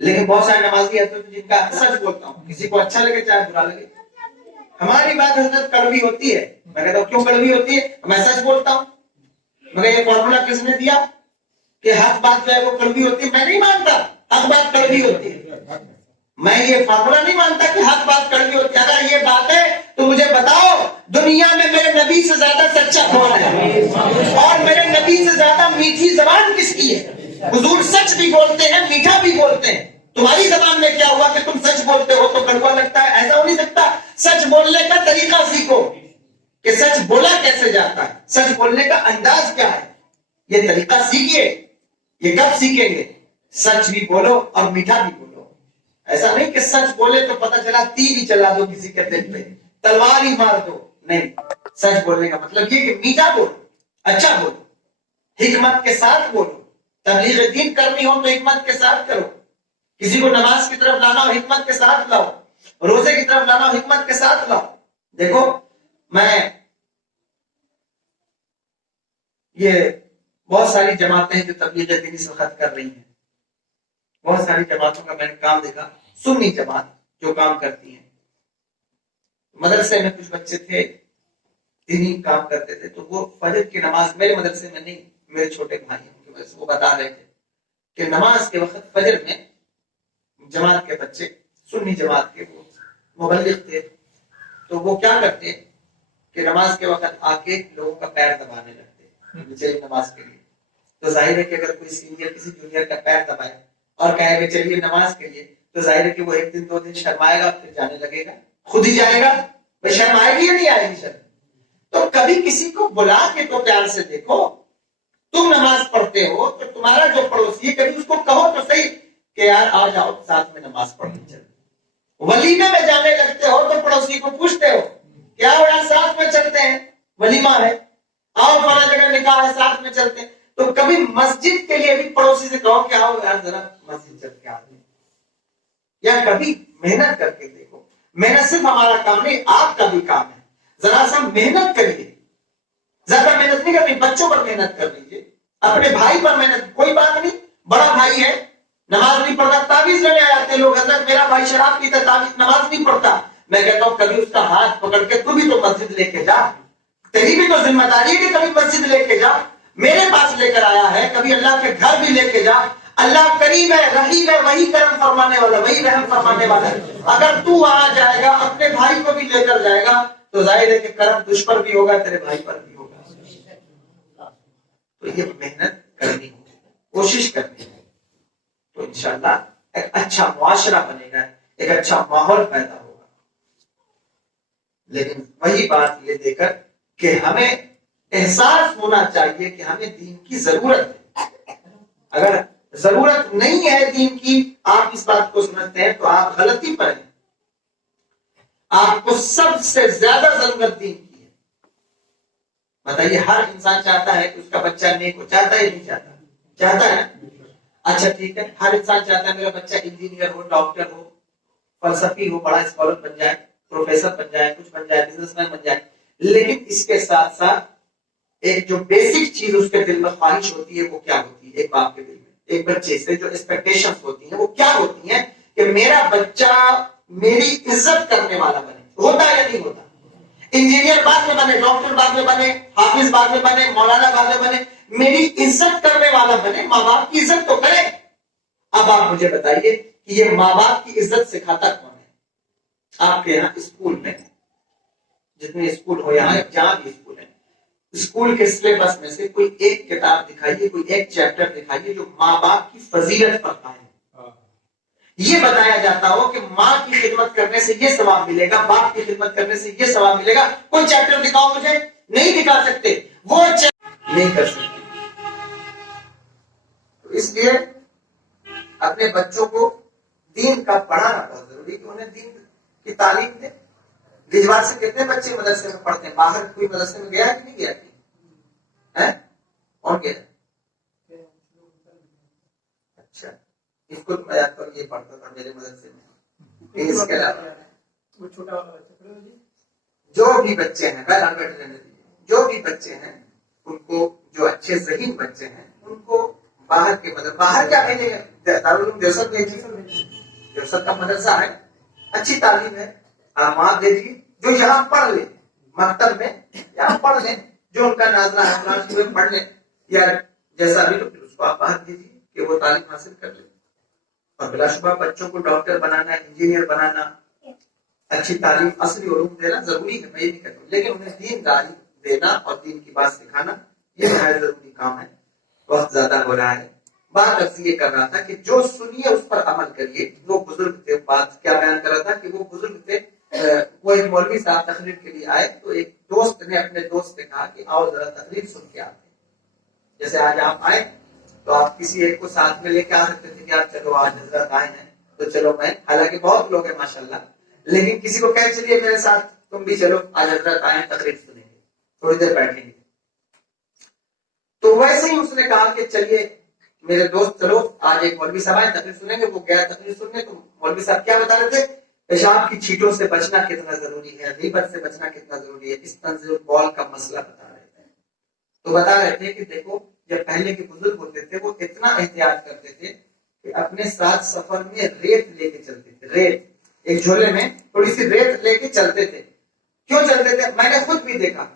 لیکن بہت سارے نمازی ہیں جن کا سچ بولتا ہوں, کسی کو اچھا لگے چاہے برا لگے. ہماری بات حضرت کڑوی ہوتی ہے. میں کہتا ہوں کیوں کڑوی ہوتی ہے؟ میں سچ بولتا ہوں. مگر یہ فارمولا کس نے دیا کہ حق بات جو ہے وہ کڑوی ہوتی ہے؟ میں نہیں مانتا حق بات کڑوی ہوتی ہے. میں یہ فارمولا نہیں مانتا کہ حق بات کڑوی ہوتی ہے. اگر یہ بات ہے تو مجھے بتاؤ دنیا میں میرے نبی سے زیادہ سچا کون ہے اور میرے نبی سے زیادہ میٹھی زبان کس کی ہے؟ حضور سچ بھی بولتے ہیں, میٹھا بھی بولتے ہیں. تمہاری زبان میں کیا ہوا کہ تم سچ بولتے ہو تو کڑوا لگتا ہے؟ ایسا ہو نہیں سکتا. سچ بولنے کا طریقہ سیکھو کہ سچ بولا کیسے جاتا ہے, سچ بولنے کا انداز کیا ہے, یہ طریقہ سیکھیے. یہ کب سیکھیں گے؟ سچ بھی بولو اور میٹھا بھی بولو. ایسا نہیں کہ سچ بولے تو پتہ چلا تیر ہی چلا دو کسی کے دل پہ, تلوار ہی مار دو. نہیں, سچ بولنے کا مطلب یہ کہ میٹھا بولو, اچھا بولو, حکمت کے ساتھ بولو. تبلیغ دین کرنی ہو تو حکمت کے ساتھ کرو. کسی کو نماز کی طرف لانا ہو حکمت کے ساتھ لاؤ, روزے کی طرف لانا ہو حکمت کے ساتھ لاؤ. دیکھو میں یہ بہت ساری جماعتیں ہیں جو تبلیغ دین اس وقت کر رہی ہیں. بہت ساری جماعتوں کا میں نے کام دیکھا. سنی جماعت جو کام کرتی ہیں, مدرسے میں کچھ بچے تھے دینی کام کرتے تھے, تو وہ فجر کی نماز, میرے مدرسے میں نہیں, میرے چھوٹے بھائی ہیں کی وجہ سے وہ بتا رہے تھے کہ نماز کے وقت فجر میں جماعت کے بچے, سنی جماعت کے, وہ مبلغ تھے, تو وہ کیا کرتے کہ نماز کے وقت آ کے لوگوں کا پیر دبانے لگتے نماز کے لیے. تو ظاہر ہے کہ اگر کوئی سینئر کسی جونیئر کا پیر دبائے اور کہے کہ چلیے نماز کے لیے, تو ظاہر ہے کہ وہ ایک دن دو دن شرمائے گا, پھر جانے لگے گا, خود ہی جائے گا. بھائی شرم آئے گی یا نہیں آئے گی شرم؟ تو کبھی کسی کو بلا کے تو پیار سے دیکھو. تم نماز پڑھتے ہو تو تمہارا جو پڑوسی ہے کبھی اس کو کہو تو صحیح کہ یار آ جاؤ ساتھ میں نماز پڑھنی چاہیے. ولیمے میں جانے لگتے ہو تو پڑوسی کو پوچھتے ہو کیا ہو یار ساتھ میں چلتے ہیں, ولیمہ ہے, آؤ فلاں جگہ نکاح ہے ساتھ میں چلتے ہیں. تو کبھی مسجد کے لیے بھی پڑوسی سے کہو کہ آؤ یار ذرا مسجد چل کے آتے ہیں. یا کبھی محنت کر کے دیکھو. محنت صرف ہمارا کام نہیں, آپ کا بھی کام ہے. ذرا سا محنت کریے, زیادہ محنت نہیں کرنی, بچوں پر محنت کر لیجیے, اپنے بھائی پر محنت. کوئی بات نہیں, بڑا بھائی ہے نماز نہیں پڑھتا, تعویذ لینے آتے لوگ, حضرت میرا بھائی شراب پیتا, تعویذ نماز نہیں پڑھتا. میں کہتا ہوں کبھی اس کا ہاتھ پکڑ کے تو بھی تو مسجد لے کے جا, تیری بھی تو ذمہ داری ہے کہ کبھی مسجد لے کے جا، میرے پاس لے کر آیا ہے، کبھی اللہ کے گھر بھی لے کے جا. اللہ کریم ہے، رحیم ہے، وہی کرم فرمانے والا، وہی رحم فرمانے والا ہے. اگر تو وہاں جائے گا، اپنے بھائی کو بھی لے کر جائے گا، تو ظاہر ہے کہ کرم تجھ پر بھی ہوگا، تیرے بھائی پر بھی ہوگا. تو یہ محنت کرنی ہے، کوشش کرنی ہے، تو انشاءاللہ ایک اچھا معاشرہ بنے گا، ایک اچھا ماحول پیدا ہوگا. لیکن وہی بات یہ دے کر کہ ہمیں احساس ہونا چاہیے کہ ہمیں دین کی ضرورت ہے. اگر ضرورت نہیں ہے دین کی، آپ اس بات کو سمجھتے ہیں تو آپ غلطی پر ہیں. آپ کو سب سے زیادہ ضرورت دین کی ہے. بتائیے، ہر انسان چاہتا ہے کہ اس کا بچہ نیک ہو، چاہتا ہے نہیں چاہتا؟ چاہتا ہے. اچھا ٹھیک ہے، ہر انسان چاہتا ہے میرا بچہ انجینئر ہو، ڈاکٹر ہو، فلسفی ہو، بڑا اسکالر بن جائے، پروفیسر بن جائے، کچھ بن جائے، بزنس مین بن جائے. لیکن اس کے ساتھ ساتھ ایک جو بیسک چیز اس کے دل میں خواہش ہوتی ہے، وہ کیا ہوتی ہے؟ ایک باپ کے دل میں ایک بچے سے جو ایکسپیکٹیشنز ہوتی ہیں، وہ کیا ہوتی ہیں؟ کہ میرا بچہ میری عزت کرنے والا بنے. ہوتا یا نہیں ہوتا؟ انجینئر بعد میں بنے، ڈاکٹر بعد میں بنے، حافظ بعد میں بنے، مولانا بعد میں بنے، میری عزت کرنے والا بنے. ماں باپ کی عزت تو کرے. اب آپ مجھے بتائیے کہ یہ ماں باپ کی عزت سکھاتا کون ہے؟ آپ کے یہاں اسکول میں، جتنے اسکول ہو یہاں جہاں بھی اسکول ہے، اسکول کے سلیبس میں سے کوئی ایک کتاب دکھائیے، کوئی ایک چیپٹر دکھائیے جو ماں باپ کی فضیلت پر ہے. یہ بتایا جاتا ہو کہ ماں کی خدمت کرنے سے یہ ثواب ملے گا، باپ کی خدمت کرنے سے یہ ثواب ملے گا. کوئی چیپٹر دکھاؤ مجھے. نہیں دکھا سکتے، وہ نہیں کر سکتے. تو اس لیے اپنے بچوں کو دین کا پڑھانا بہت ضروری ہے کہ انہیں دین کی تعلیم دے. گجوال سے کتنے بچے مدرسے میں پڑھتے ہیں؟ باہر کوئی مدرسے میں گیا کہ نہیں گیا؟ اور کیا؟ اچھا، اس کو میں یاد کر یہ پڑھتا تھا میرے مدرسے میں. اس کے علاوہ جو بھی بچے ہیں، جو بھی بچے ہیں ان کو، جو اچھے ذہین بچے ہیں ان کو باہر کے مدرسے، باہر کیا بھیجیں گے؟ دارالعلوم دیوسر بھیجیے. دیوسر کا مدرسہ ہے، اچھی تعلیم ہے. آپ وہاں بھیجیے جو یہاں پڑھ لیں، مکتب میں یہاں پڑھ لیں، جو ان کا نازلہ ہے پڑھ لیں، یا جیسا بھی اس کو آپ باہر بھیجیے کہ وہ تعلیم حاصل کر لیں. اور بلا شبہ بچوں کو ڈاکٹر بنانا، انجینئر بنانا، اچھی تعلیم، اصلی علوم دینا ضروری ہے، میں یہ نہیں کہتا ہوں، لیکن انہیں دین داری دینا اور دین کی بات سکھانا یہ نہایت ضروری کام ہے. وقت زیادہ ہو رہا ہے. بات اب یہ کر رہا تھا کہ جو سنیے اس پر عمل کریے. وہ بزرگ تھے، بات کیا بیان کر رہا تھا کہ وہ بزرگ تھے، وہ ایک مولوی صاحب تقریر کے لیے آئے تو ایک دوست نے اپنے دوست سے کہا کہ آؤ ذرا تقریر سن کے آتے ہیں. جیسے آج آپ آئے تو آپ کسی ایک کو ساتھ میں لے کے آ سکتے تھے کہ آپ چلو آج حضرت آئے ہیں تو چلو میں، حالانکہ بہت لوگ ہیں ماشاءاللہ، لیکن کسی کو کہہ چلیے میرے ساتھ تم بھی چلو، آج حضرت آئے ہیں تقریر سنیں گے، تھوڑی دیر بیٹھیں گے. تو ویسے ہی اس نے کہا کہ چلیے میرے دوست چلو آج ایک مولوی صاحب آئے تقریر سنیں گے. وہ گیا تقریر سننے تو مولوی صاحب کیا بتا رہے تھے؟ پیشاب کی چھینٹوں سے بچنا کتنا ضروری ہے، غیبت سے بچنا کتنا ضروری ہے، اس تنزل بال کا مسئلہ بتا رہے تھے. تو بتا رہے تھے کہ دیکھو جب پہلے کے بزرگ ہوتے تھے وہ اتنا احتیاط کرتے تھے کہ اپنے ساتھ سفر میں ریت لے کے چلتے تھے. ریت ایک جھولے میں تھوڑی سی ریت لے کے چلتے تھے. کیوں چلتے تھے؟ میں نے خود بھی دیکھا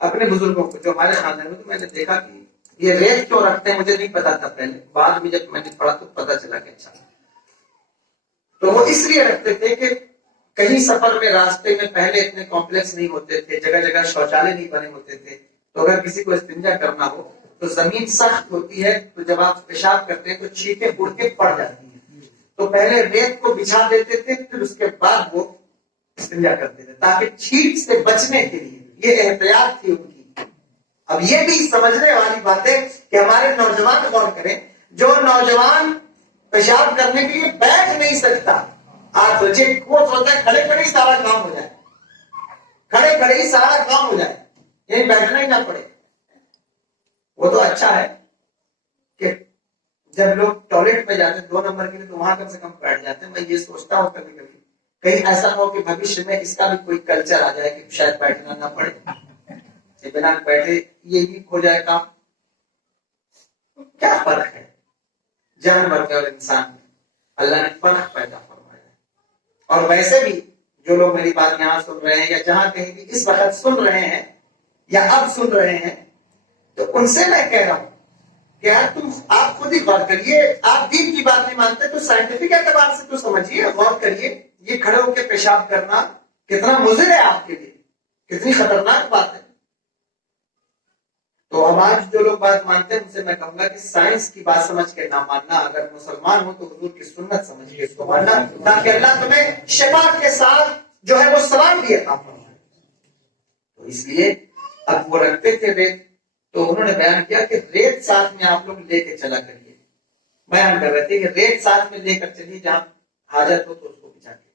اپنے بزرگوں کو جو ہمارے خاندان میں، تو میں نے دیکھا کہ یہ ریت کیوں رکھتے ہیں، مجھے نہیں پتا تھا پہلے، بعد میں جب میں نے پڑھا تو پتا چلا کہ اچھا. تو وہ اس لیے رکھتے تھے کہ کہیں سفر میں راستے میں پہلے اتنے کمپلیکس نہیں ہوتے تھے، جگہ جگہ شوچالے نہیں بنے ہوتے تھے، تو اگر کسی کو استنجا کرنا ہو تو زمین سخت ہوتی ہے، تو جب آپ پیشاب کرتے ہیں تو چھینٹیں اڑ کے پڑ جاتی ہیں. تو پہلے ریت کو بچھا دیتے تھے، پھر اس کے بعد وہ استنجا کرتے تھے تاکہ چھینٹ سے بچنے کے لیے. یہ احتیاط تھی ان کی. اب یہ بھی سمجھنے والی بات ہے کہ ہمارے نوجوان غور کریں. جو نوجوان پیشاب کرنے کے لیے بیٹھ نہیں سکتا، آپ سوچیں وہ سوچتا ہے کھڑے کھڑے ہی سارا کام ہو جائے، کھڑے کھڑے ہی سارا کام ہو جائے، یعنی بیٹھنا ہی نہ پڑے. وہ تو اچھا ہے کہ جب لوگ ٹوائلٹ میں جاتے ہیں 2 نمبر کے لیے تو وہاں کم سے کم بیٹھ جاتے ہیں. میں یہ سوچتا ہوں کبھی کبھی کہیں ایسا نہ ہو کہ بھوشیہ میں اس کا بھی کوئی کلچر آ جائے کہ شاید بیٹھنا نہ پڑے، بنا بیٹھے یہ بھی ہو جائے کام. کیا فرق ہے جانور کے اور انسان میں؟ اللہ نے فرق پیدا فرمایا ہے. اور ویسے بھی جو لوگ میری بات یہاں سن رہے ہیں یا جہاں کہیں بھی اس وقت سن رہے ہیں، یا اب سن رہے ہیں، تو ان سے میں کہہ رہا ہوں کہ یار آپ خود ہی غور کریے. آپ دین کی بات نہیں مانتے تو سائنٹیفک اعتبار سے تو سمجھیے، غور کریے. یہ کھڑے ہو کے پیشاب کرنا کتنا مضر ہے آپ کے لیے، کتنی خطرناک بات ہے. تو اب آج جو لوگ بات مانتے ہیں ان سے میں کہوں گا کہ سائنس کی بات سمجھ کے نہ ماننا. اگر مسلمان ہو تو حضور کی سنت سمجھ کے اس کو ماننا، تاکہ اللہ تمہیں شفا کے ساتھ جو ہے وہ ثواب بھی عطا فرمائے. تو اس لیے اب وہ رکھتے تھے ریت، تو انہوں نے بیان کیا کہ ریت ساتھ میں آپ لوگ لے کے چلا کریے. بیان کر رہے تھے کہ ریت ساتھ میں لے کر چلیے، جہاں حاجت ہو تو اس کو بچا کے.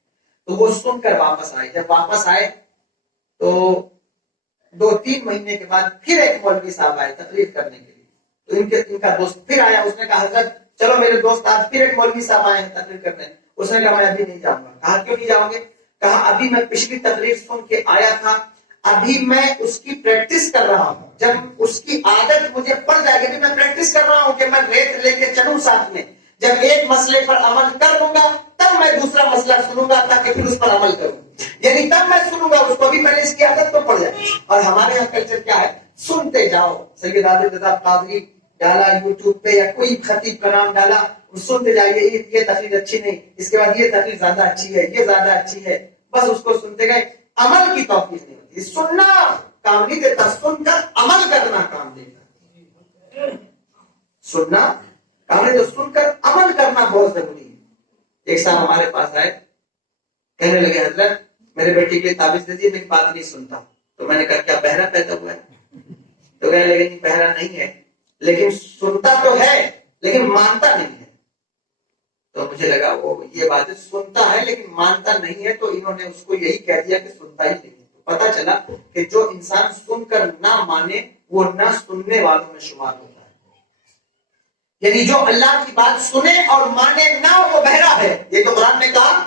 تو وہ سن کر واپس آئے. جب واپس آئے تو 2-3 مہینے کے بعد پھر ایک مولوی صاحب آئے تقریر کرنے کے لیے. تو ان کا دوست پھر آیا. اس نے کہا حضرت چلو میرے دوست آج پھر ایک مولوی صاحب آئے ہیں تقریر کرنے. اس نے کہا میں ابھی نہیں جاؤں گا. کہا کیوں نہیں جاؤ گے؟ کہا ابھی میں پچھلی تقریر سن کے آیا تھا، ابھی میں اس کی پریکٹس کر رہا ہوں. جب اس کی عادت مجھے پڑ جائے گی، میں پریکٹس کر رہا ہوں کہ میں ریت لے کے چلوں ساتھ میں. جب ایک مسئلے پر عمل کر لوں گا تب میں دوسرا مسئلہ سنوں گا، تاکہ پھر اس پر عمل کروں. یعنی تب میں سنوں گا، اس کو بھی پہلے اس کی عادت تو پڑ جائے. اور ہمارے یہاں کلچر کیا ہے، سنتے جاؤ. سید عادل رضا قادری ڈالا یوٹیوب پہ، یا کوئی خطیب کا نام ڈالا، سنتے جائیے. یہ تقریر اچھی نہیں، اس کے بعد یہ تقریر زیادہ اچھی ہے، یہ زیادہ اچھی ہے. بس اس کو سنتے گئے. عمل کی توفیق نہیں ہوتی. سننا کام نہیں دیتا، سن کر عمل کرنا کام دیتا. سننا کام نہیں، تو سن کر عمل کرنا بہت ضروری ہے. ایک صاحب ہمارے پاس آئے، کہنے لگے حضرت میرے بیٹی کے تعویذ دے دیجیے، میری بات نہیں سنتا. تو میں نے کہا کیا بہرا پیدا ہوا ہے؟ تو کہنے لگے نہیں بہرا نہیں ہے، لیکن سنتا تو ہے لیکن مانتا نہیں ہے. تو مجھے لگا وہ یہ بات سنتا ہے لیکن مانتا نہیں ہے، تو انہوں نے اس کو یہی کہہ دیا کہ سنتا ہی نہیں. پتا چلا کہ جو انسان سن کر نہ مانے وہ نہ سننے والوں میں شمار ہوتا ہے. یعنی جو اللہ کی بات سنے اور مانے نہ وہ بہرا ہے. یہ تو قرآن نے کہا،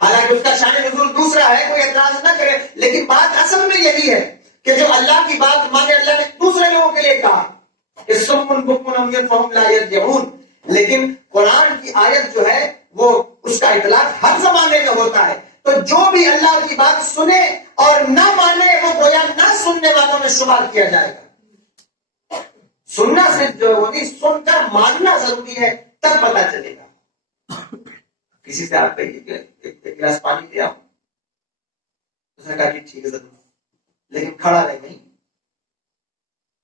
حالانکہ اس کا شان نزول دوسرا ہے، کوئی اعتراض نہ کرے، لیکن بات اصل میں یہی ہے کہ جو اللہ کی بات مانے. اللہ نے دوسرے لوگوں کے لیے کہا کہ سم بکم عمی فہم لا یرجعون، لیکن قرآن کی آیت جو ہے وہ اس کا اطلاق ہر زمانے میں ہوتا ہے. تو جو بھی اللہ کی بات سنے اور نہ مانے وہ گویا نہ سننے والوں میں شمار کیا جائے گا. سننا صرف جو ہے وہ نہیں، سن کر ماننا ضروری ہے، تب پتا چلے گا. کسی سے آپ کہیے کہ ایک گلاس پانی لے آؤ، اس نے کہا کہ ٹھیک ہے ضرور، لیکن کھڑا رہے نہیں.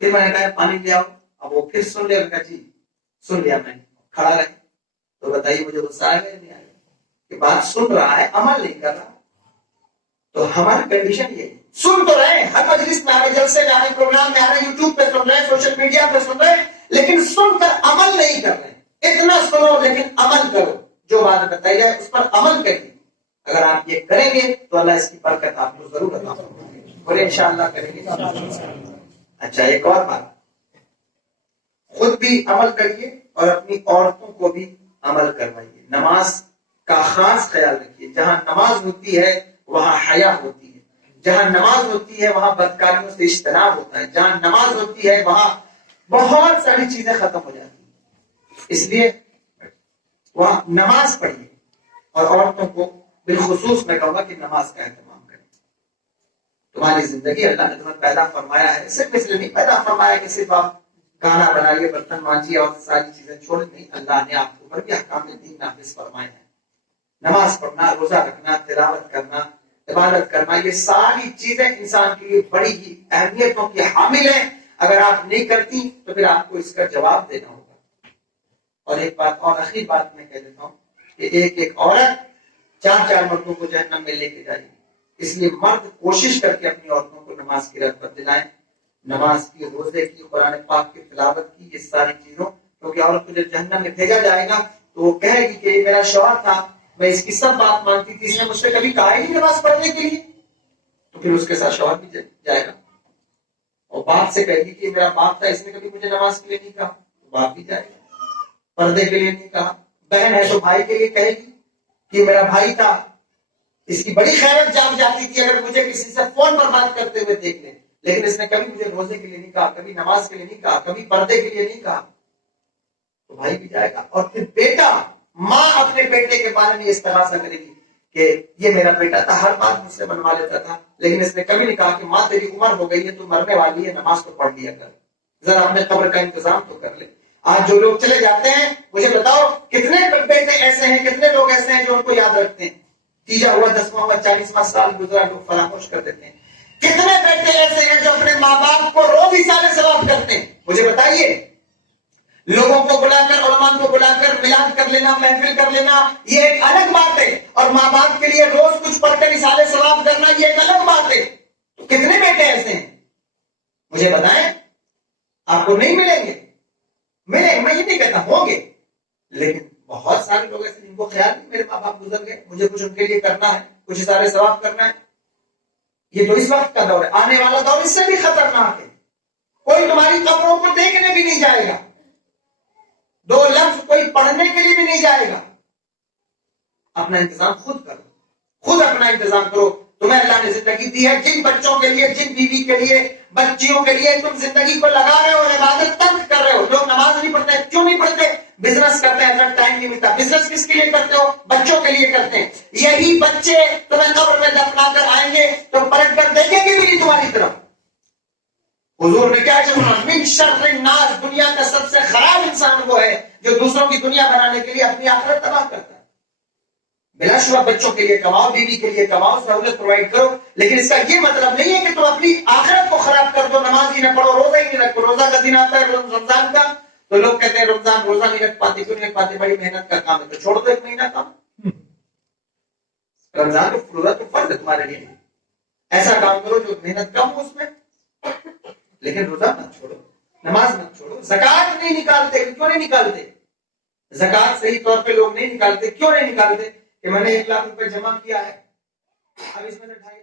پھر میں نے کہا پانی لے آؤ، اب وہ پھر سن لیا. کہا جی سن لیا میں نے، کھڑا رہے. تو بتائیے مجھے غصہ آئے گا یا نہیں آئے گا کہ بات سن رہا ہے عمل نہیں کر رہا. تو ہماری کنڈیشن یہ ہے، سن تو رہے، ہر مجلس میں آ رہے، جلسے میں آ رہے، پروگرام میں آ رہے، یوٹیوب پہ سن رہے، سوشل میڈیا پہ سن رہے، لیکن سن کر عمل نہیں کر رہے. اتنا سنو لیکن عمل کرو، جو بات بتائی جائے اس پر عمل کریے. اگر آپ یہ کریں گے تو اللہ اس کی برکت آپ کو ضرور عطا فرمائے گا، اور انشاءاللہ کریں گے. اچھا ایک اور بات، خود بھی عمل کریے اور اپنی عورتوں کو بھی عمل کروائیے. نماز کا خاص خیال رکھیے. جہاں نماز ہوتی ہے وہاں حیا ہوتی ہے. جہاں نماز ہوتی ہے وہاں بدکاریوں سے اجتناب ہوتا ہے. جہاں نماز ہوتی ہے وہاں بہت ساری چیزیں ختم ہو جاتی ہیں. اس لیے وہاں نماز پڑھیے، اور عورتوں کو بالخصوص میں کہوں گا کہ نماز کا اہتمام کریں. تمہاری زندگی اللہ نے تمہیں پیدا فرمایا ہے، صرف اس لیے نہیں پیدا فرمایا کہ صرف آپ کھانا بنائیے، برتن مانجیے اور ساری چیزیں چھوڑ. نہیں، اللہ نے آپ کے اوپر بھی احکام دین نافذ فرمائے ہیں. نماز پڑھنا، روزہ رکھنا، تلاوت کرنا، عبادت کرنا، یہ ساری چیزیں انسان کے لیے بڑی ہی اہمیتوں کی حامل ہیں. اگر آپ نہیں کرتی تو پھر آپ کو اس کا جواب دینا ہوگا. اور ایک بات اور، آخری بات میں کہہ دیتا ہوں کہ ایک عورت 4 مردوں کو جہنم میں لے کے جائے گی. اس لیے مرد کوشش کر کے اپنی عورتوں کو نماز کی رغبت دلائیں. نماز کی، روزے کی، قرآن پاک کی تلاوت کی، یہ ساری چیزوں. کیونکہ عورت کو جب جہنم میں بھیجا جائے گا تو وہ کہے گی کہ یہ میرا شوہر تھا، میں اس کی سب بات مانتی تھی، اس نے مجھ سے کبھی کہا ہی نہیں نماز پڑھنے کے لیے. تو پھر اس کے ساتھ شوہر بھی جائے گا. اور باپ سے کہے گی کہ میرا باپ تھا، اس نے کبھی مجھے نماز کے لیے نہیں کہا، تو باپ بھی جائے گا. پردے کے لیے نہیں کہا. بہن ہے تو بھائی کے لیے کہے گی کہ میرا بھائی تھا، اس کی بڑی خیرت جام جاتی تھی اگر مجھے کسی سے فون پر بات کرتے ہوئے دیکھ لیں، لیکن اس نے کبھی مجھے روزے کے لیے نہیں کہا، کبھی نماز کے لیے نہیں کہا، کبھی پردے کے لیے نہیں کہا. تو بھائی بھی جائے گا. اور پھر بیٹا، ماں اپنے بیٹے کے بارے میں استغاثہ کرے گی کہ یہ میرا بیٹا تھا، ہر بات مجھ سے بنوا لیتا تھا، لیکن اس نے کبھی نہیں کہا کہ ماں تیری عمر ہو گئی ہے، تو مرنے والی ہے، نماز تو پڑھ لیا کر، ذرا اپنے قبر کا انتظام تو کر لے۔ آج جو لوگ چلے جاتے ہیں، مجھے بتاؤ کتنے بیٹے ایسے ہیں، کتنے لوگ ایسے ہیں جو ان کو یاد رکھتے ہیں، تیجا ہوا 10واں ہوا 40واں سال گزرا، لوگ فراموش کر دیتے ہیں۔ کتنے بیٹے ایسے ہیں جو اپنے ماں باپ کو روز اِسالے ثواب کرتے ہیں؟ مجھے بتائیے، لوگوں کو بلا کر، علماء کو بلا کر میلاد کر لینا، محفل کر لینا، یہ ایک الگ بات ہے، اور ماں باپ کے لیے روز کچھ پڑھ کر اِسالے ثواب کرنا یہ ایک الگ بات ہے۔ تو کتنے بیٹے ایسے ہیں مجھے بتائیں؟ آپ کو نہیں ملیں گے، ملیں، میں یہ نہیں کہتا ہوں گے، لیکن بہت سارے لوگ ایسے جن کو خیال نہیں میرے ماں باپ گزر گئے، مجھے کچھ ان کے لیے کرنا ہے، کچھ اِسالے ثواب کرنا ہے۔ یہ تو اس وقت کا دور ہے، آنے والا دور اس سے بھی خطرناک ہے۔ کوئی تمہاری قبروں کو دیکھنے بھی نہیں جائے گا، دو لفظ کوئی پڑھنے کے لیے بھی نہیں جائے گا۔ اپنا انتظام خود کرو، خود اپنا انتظام کرو۔ تمہیں اللہ نے زندگی دی ہے، جن بچوں کے لیے، جن بیوی کے لیے، بچیوں کے لیے تم زندگی کو لگا رہے ہو، عبادت ترک کر رہے ہو۔ لوگ نماز نہیں پڑھتے، کیوں نہیں پڑھتے؟ بزنس کرتے ہیں، اگر ٹائم نہیں ملتا۔ بزنس کس کے لیے کرتے ہو؟ بچوں کے لیے کرتے ہیں۔ یہی بچے تمہیں قبر میں دفنا کر آئیں گے تو پلٹ کر دیکھیں گے بھی نہیں تمہاری طرف۔ حضور نے کیا کہا؟ من شر الناس، دنیا کا سب سے خراب انسان وہ ہے جو دوسروں کی دنیا بنانے کے لیے اپنی آخرت تباہ کرتا ہے۔ بلا شبہ بچوں کے لیے کماؤ، بیوی کے لیے کماؤ، سہولت پرووائڈ کرو، لیکن اس کا یہ مطلب نہیں ہے کہ تم اپنی آخرت کو خراب کر دو، نماز ہی نہ پڑھو، روزہ ہی نہیں رکھو۔ روزہ کا دن آتا ہے رمضان کا، تو لوگ کہتے ہیں رمضان روزہ نہیں رکھ پاتے، کیوں نہیں رکھ پاتے؟ بڑی محنت کا کام ہے، تو چھوڑ دو ایک مہینہ کام۔ رمضان تو روزہ تو فرض ہے تمہارے لیے، ایسا کام کرو جو محنت کم ہو اس میں، لیکن روزہ مت چھوڑو، نماز مت چھوڑو۔ زکات نہیں نکالتے، کیوں نہیں نکالتے؟ زکات صحیح طور پہ لوگ نہیں نکالتے، کیوں نہیں نکالتے؟ کہ میں نے 1 لاکھ روپے جمع کیا ہے، اب اس میں سے 2.5